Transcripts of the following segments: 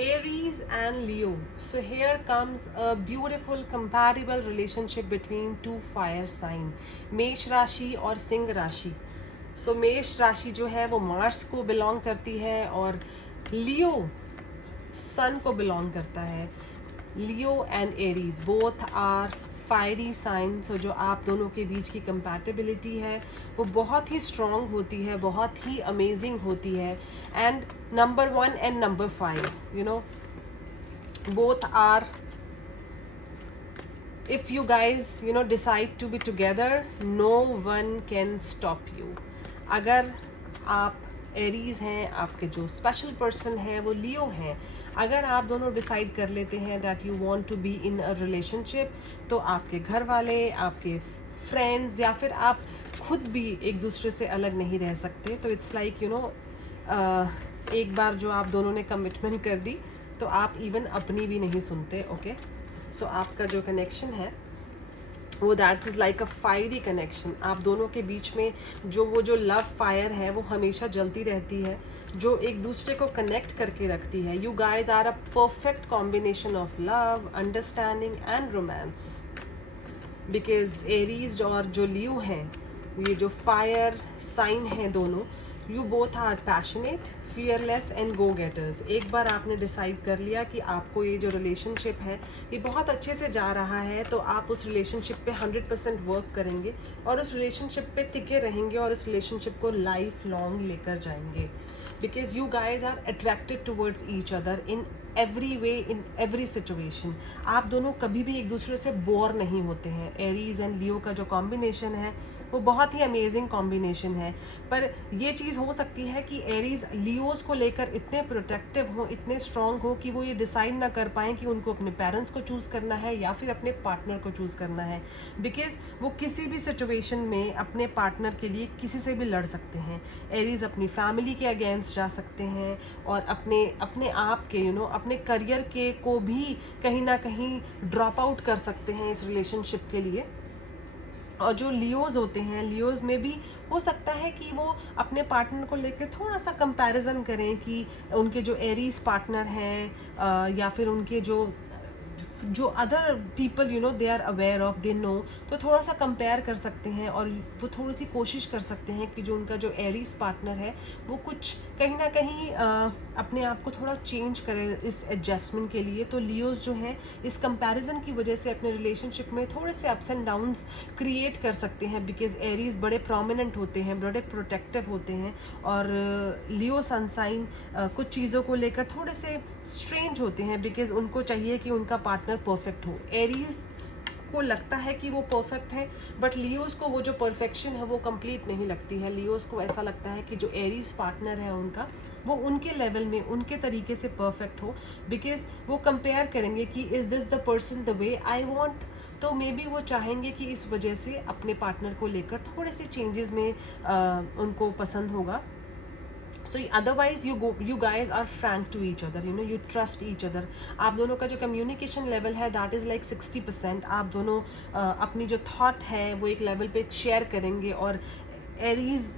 Aries and Leo. So here comes a beautiful compatible relationship between two fire sign, मेष राशि और सिंह राशि. So मेष राशि जो है वो मार्स को बिलोंग करती है और लियो सन को बिलोंग करता है. Leo and Aries both are fiery sign. So जो आप दोनों के बीच की कंपैटिबिलिटी है वो बहुत ही स्ट्रॉन्ग होती है, बहुत ही अमेजिंग होती है. And number 1 and number 5, you know, both are, if you guys decide to be together, no one can stop you. अगर आप एरीज हैं, आपके जो स्पेशल पर्सन है वो लियो हैं, अगर आप दोनों डिसाइड कर लेते हैं that you want to be in a relationship, तो आपके घर वाले, आपके फ्रेंड्स या फिर आप खुद भी एक दूसरे से अलग नहीं रह सकते. तो इट्स लाइक एक बार जो आप दोनों ने कमिटमेंट कर दी तो आप इवन अपनी भी नहीं सुनते. ओके, सो आपका जो कनेक्शन है वो that is like a fiery connection. आप दोनों के बीच में जो लव फायर है वो हमेशा जलती रहती है, जो एक दूसरे को कनेक्ट करके रखती है. You guys are a perfect combination of love, understanding and romance. Because Aries और जो लियो हैं, ये जो फायर साइन हैं दोनों, you both are passionate, fearless and go getters. एक बार आपने डिसाइड कर लिया कि आपको ये जो रिलेशनशिप है ये बहुत अच्छे से जा रहा है, तो आप उस रिलेशनशिप पे 100% वर्क करेंगे और उस रिलेशनशिप पे टिके रहेंगे और उस रिलेशनशिप को लाइफ लॉन्ग लेकर जाएंगे. Because you guys are attracted towards each other in every way, in every situation. आप दोनों कभी भी एक दूसरे से बोर नहीं होते हैं. एरीज एंड लियो का जो कॉम्बिनेशन है वो बहुत ही अमेजिंग कॉम्बिनेशन है. पर ये चीज़ हो सकती है कि एरीज लियोज को लेकर इतने प्रोटेक्टिव हो, इतने स्ट्रॉन्ग हो कि वो ये डिसाइड ना कर पाएँ कि उनको अपने पेरेंट्स को चूज़ करना है या फिर अपने पार्टनर को चूज़ करना है. बिकॉज वो किसी भी सिचुएशन में अपने पार्टनर के लिए किसी से भी लड़ सकते हैं. एरीज अपनी फैमिली के अगेंस्ट जा सकते हैं और अपने आप के अपने करियर के को भी कहीं ना कहीं ड्रॉप आउट कर सकते हैं इस रिलेशनशिप के लिए. और जो लियोज होते हैं, लियोज में भी हो सकता है कि वो अपने पार्टनर को लेकर थोड़ा सा कंपैरिजन करें कि उनके जो एरीज पार्टनर हैं या फिर उनके जो other people they are aware of, they know, तो थोड़ा सा कंपेयर कर सकते हैं और वो थोड़ी सी कोशिश कर सकते हैं कि जो उनका जो एरीज पार्टनर है वो कुछ कहीं ना कहीं अपने आप को थोड़ा चेंज करे इस एडजस्टमेंट के लिए. तो लियोज जो हैं इस कंपैरिजन की वजह से अपने रिलेशनशिप में थोड़े से अप्स एंड डाउन्स क्रिएट कर सकते हैं. बिकॉज एरीज बड़े प्रोमिनेंट होते हैं, बड़े प्रोटेक्टिव होते हैं और लियो सनसाइन कुछ चीज़ों को लेकर थोड़े से स्ट्रेंज होते हैं. बिकॉज उनको चाहिए कि उनका पार्टनर परफेक्ट हो. एरीज को लगता है कि वो परफेक्ट है, बट लियोज को वो जो परफेक्शन है वो कंप्लीट नहीं लगती है. लियोज को ऐसा लगता है कि जो एरीज पार्टनर है उनका, वो उनके लेवल में, उनके तरीके से परफेक्ट हो. बिकॉज वो कंपेयर करेंगे कि is this the person the way I want. तो मे बी वो चाहेंगे कि इस वजह से अपने पार्टनर को लेकर थोड़े से चेंजेस में उनको पसंद होगा. So otherwise you guys are frank to each other, you trust each other. आप दोनों का जो कम्युनिकेशन लेवल है दैट इज़ लाइक 60%. आप दोनों अपनी जो थॉट है वो एक लेवल पे शेयर करेंगे और एरीज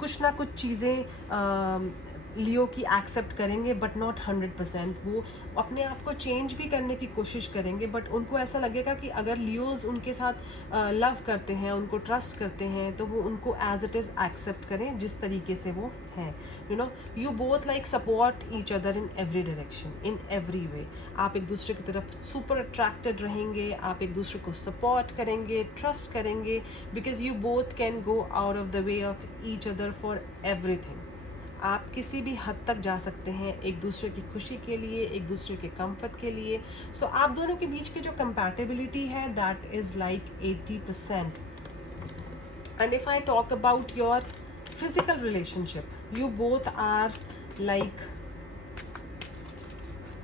कुछ ना कुछ चीज़ें लियो की एक्सेप्ट करेंगे बट नॉट 100%. वो अपने आप को चेंज भी करने की कोशिश करेंगे, बट उनको ऐसा लगेगा कि अगर लियोज उनके साथ लव करते हैं, उनको ट्रस्ट करते हैं, तो वो उनको एज इट इज़ एक्सेप्ट करें जिस तरीके से वो हैं. You both like support each other in every direction, in every वे. आप एक दूसरे की तरफ सुपर अट्रैक्टेड रहेंगे, आप एक दूसरे को सपोर्ट करेंगे, ट्रस्ट करेंगे. Because you both can go out of the way of each other for everything. आप किसी भी हद तक जा सकते हैं एक दूसरे की खुशी के लिए, एक दूसरे के कंफर्ट के लिए. सो आप दोनों के बीच की जो कंपैटिबिलिटी है that is like 80%. And if I talk about your physical relationship, you both are like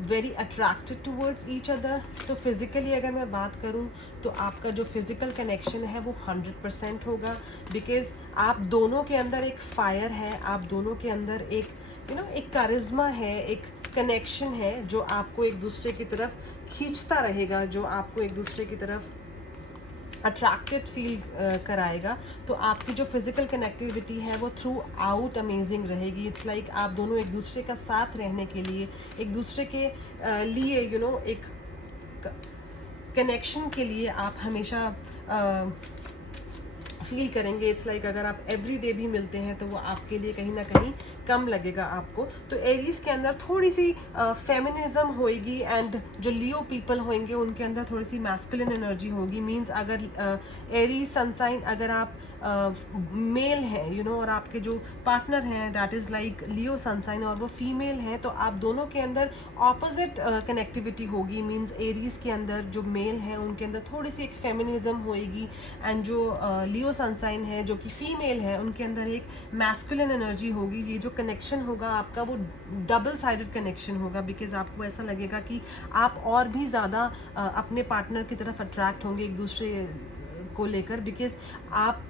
very attracted towards each other. तो फिज़िकली अगर मैं बात करूँ तो आपका जो फिज़िकल कनेक्शन है वो 100% होगा. बिकॉज आप दोनों के अंदर एक फायर है, आप दोनों के अंदर एक एक कारिज्मा है, एक कनेक्शन है जो आपको एक दूसरे की तरफ खींचता रहेगा, जो आपको एक दूसरे की तरफ अट्रैक्टेड फील कराएगा। तो आपकी जो फिज़िकल कनेक्टिविटी है वो थ्रू आउट अमेजिंग रहेगी। इट्स लाइक आप दोनों एक दूसरे का साथ रहने के लिए, एक दूसरे के लिए एक कनेक्शन के लिए आप हमेशा फील करेंगे। इट्स लाइक अगर आप एवरी डे भी मिलते हैं तो वो आपके लिए कहीं ना कहीं कम लगेगा आपको। तो एरीज के अंदर थोड़ी सी फेमिनिज्म होएगी, एंड जो लियो पीपल होंगे उनके अंदर थोड़ी सी मैस्कुलिन एनर्जी होगी। मींस अगर एरीज सनसाइन अगर आप मेल हैं और आपके जो पार्टनर हैं that is like Leo sun sign और वो फीमेल हैं, तो आप दोनों के अंदर ऑपोजिट कनेक्टिविटी होगी। मींस एरीज के अंदर जो मेल हैं उनके अंदर थोड़ी सी एक फेमिनिज्म होएगी, एंड जो लियो सनसाइन है जो कि फीमेल है उनके अंदर एक मैस्कुलिन एनर्जी होगी। ये जो कनेक्शन होगा आपका वो डबल साइडेड कनेक्शन होगा, बिकॉज आपको ऐसा लगेगा कि आप और भी ज़्यादा अपने पार्टनर की तरफ अट्रैक्ट होंगे एक दूसरे को लेकर, बिकॉज आप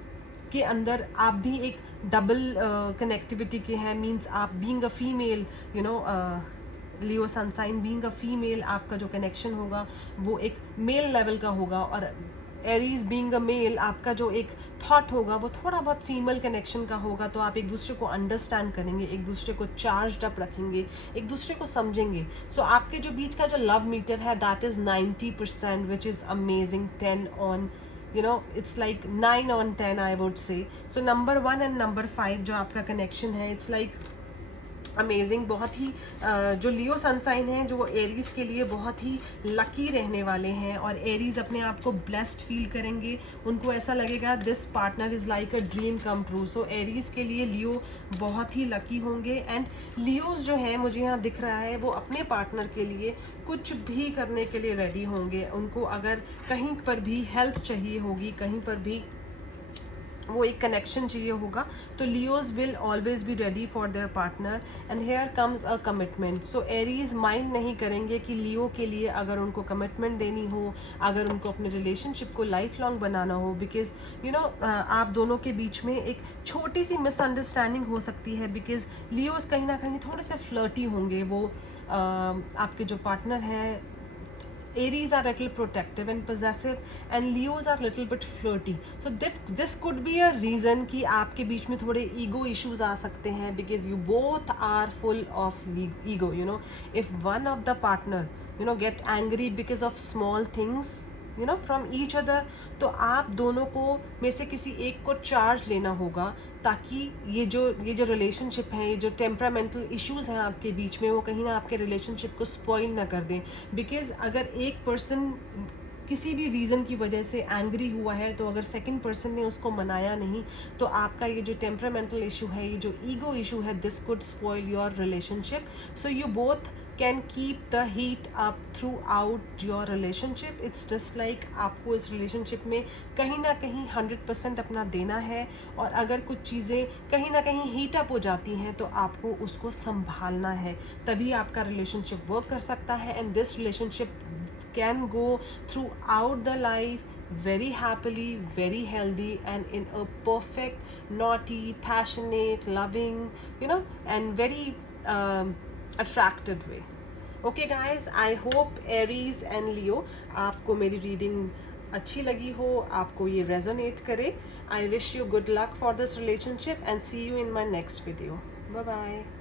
के अंदर आप भी एक डबल कनेक्टिविटी के हैं। मींस आप being a female Leo sun sign being a female, आपका जो कनेक्शन होगा वो एक मेल लेवल का होगा, और एरीज बीइंग अ मेल आपका जो एक थॉट होगा वो थोड़ा बहुत फीमेल कनेक्शन का होगा। तो आप एक दूसरे को अंडरस्टैंड करेंगे, एक दूसरे को चार्ज अप रखेंगे, एक दूसरे को समझेंगे। सो आपके जो बीच का जो लव मीटर है that is 90%, which is amazing. 10 on it's like 9 on 10 I would say. So number 1 and number 5 जो आपका कनेक्शन है इट्स लाइक अमेजिंग। बहुत ही जो लियो सनसाइन है जो वो एरीज के लिए बहुत ही लकी रहने वाले हैं, और एरीज अपने आप को ब्लेस्ड फील करेंगे। उनको ऐसा लगेगा this partner is like a dream come true. So Aries के लिए लियो बहुत ही लकी होंगे, एंड लियोज जो है मुझे यहाँ दिख रहा है वो अपने पार्टनर के लिए कुछ भी करने के लिए रेडी होंगे। उनको अगर कहीं पर भी हेल्प चाहिए होगी, कहीं पर भी वो एक कनेक्शन चाहिए होगा, तो Leos will always be ready for their partner, and here comes a commitment. So Aries mind नहीं करेंगे कि लियो के लिए अगर उनको कमिटमेंट देनी हो, अगर उनको अपने रिलेशनशिप को लाइफ लॉन्ग बनाना हो, बिकॉज आप दोनों के बीच में एक छोटी सी मिसअंडरस्टैंडिंग हो सकती है, बिकॉज लियोज कहीं ना कहीं थोड़े से फ्लर्टी होंगे। वो आपके जो पार्टनर हैं Aries are a little protective and possessive, and Leos are little bit flirty. So this could be a reason कि आपके बीच में थोड़े ego issues आ सकते हैं, because you both are full of ego. If one of the partner get angry because of small things from each other, तो आप दोनों को में से किसी एक को चार्ज लेना होगा, ताकि ये जो रिलेशनशिप है, ये जो टेम्परामेंटल इश्यूज हैं आपके बीच में, वो कहीं ना आपके रिलेशनशिप को स्पॉइल ना कर दें। बिकॉज अगर एक पर्सन किसी भी रीज़न की वजह से एंग्री हुआ है, तो अगर सेकंड पर्सन ने उसको मनाया नहीं, तो आपका ये जो टेम्परामेंटल इशू है, ये जो ईगो इशू है, this could spoil your relationship. So you both can keep the heat up through out your relationship. It's just like आपको इस रिलेशनशिप में कहीं ना कहीं 100% अपना देना है, और अगर कुछ चीज़ें कहीं ना कहीं हीट अप हो जाती हैं तो आपको उसको संभालना है, तभी आपका रिलेशनशिप वर्क कर सकता है। And this relationship can go throughout the life very happily, very healthy, and in a perfect, naughty, passionate, loving, and very attractive way. Okay guys, I hope Aries and Leo आपको मेरी reading अच्छी लगी हो, आपको ये resonate करे. I wish you good luck for this relationship and see you in my next video. Bye bye.